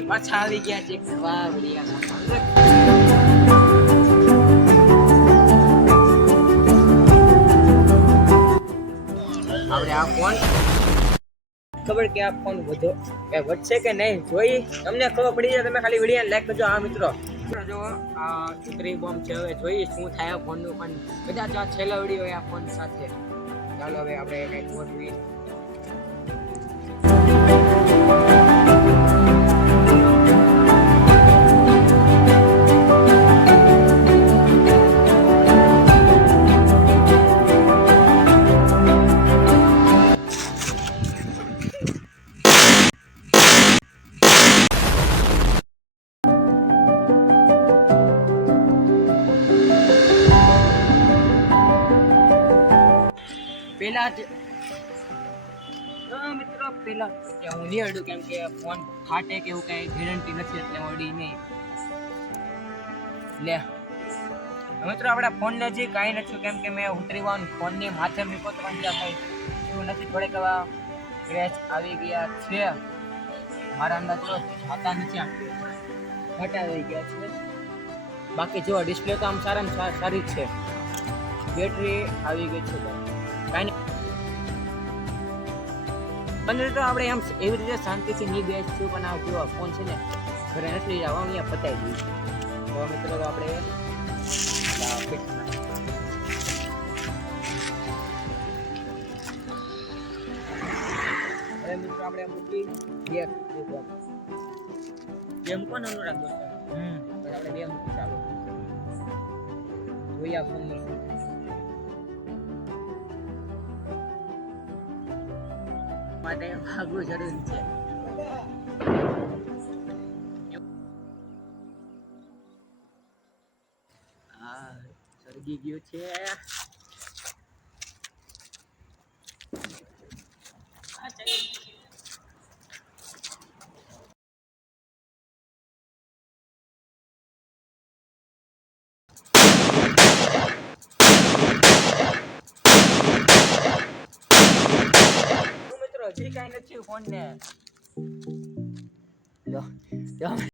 વળી પાછા આવી ગયા છે વાહ વળિયા આપણે આ ફોન ખબર કે આ ફોન વધો કે વધશે કે નહીં જોઈ તમને ખબર પડી જાય તમે ખાલી વિડીયો લાઈક કરજો આ મિત્રો જો આ ઉતરી બોમ્બ છે હવે જોઈએ શું થાય આ ફોનનું પણ કદાચ આ છેલ્લા વિડીયો આ ફોન સાથે ચાલો હવે આપણે કંઈક ગોઠવીએ પેલા જ મિત્રો પેલા હું નહીં અડું કેમ કે ફોન ફાટે કે એવું કઈ ગેરંટી નથી એટલે અડી નહીં લે મિત્રો આપણા ફોનને હજી કાંઈ નથી કેમ કે મેં ઉતરીવાનું ફોનની માથે મૂકો તો પણ થાય એવું નથી થોડેક એવા ક્રેચ આવી ગયા છે મારા અંદાજ જો થતા નથી હટાવી ગયા છે બાકી જો ડિસ્પ્લે તો આમ સારામાં સારી છે બેટરી આવી ગઈ છે કાંઈ નહીં તો આપણે એમ એવી રીતે શાંતિથી નહીં બેસશું પણ આ જો ફોન છે ને ઘરે નથી આવવા અહીંયા પતાવી દઈશું તો મિત્રો આપણે હવે મિત્રો આપણે મૂકી ગેમ કોણ અનુરાગ દોસ્ત આપણે બે મૂકી ચાલો જોઈએ આ ફોન માટે ભાગવું જરૂરી છે હા સળગી ગયું છે હજી કાંઈ નથી ફોન ને લો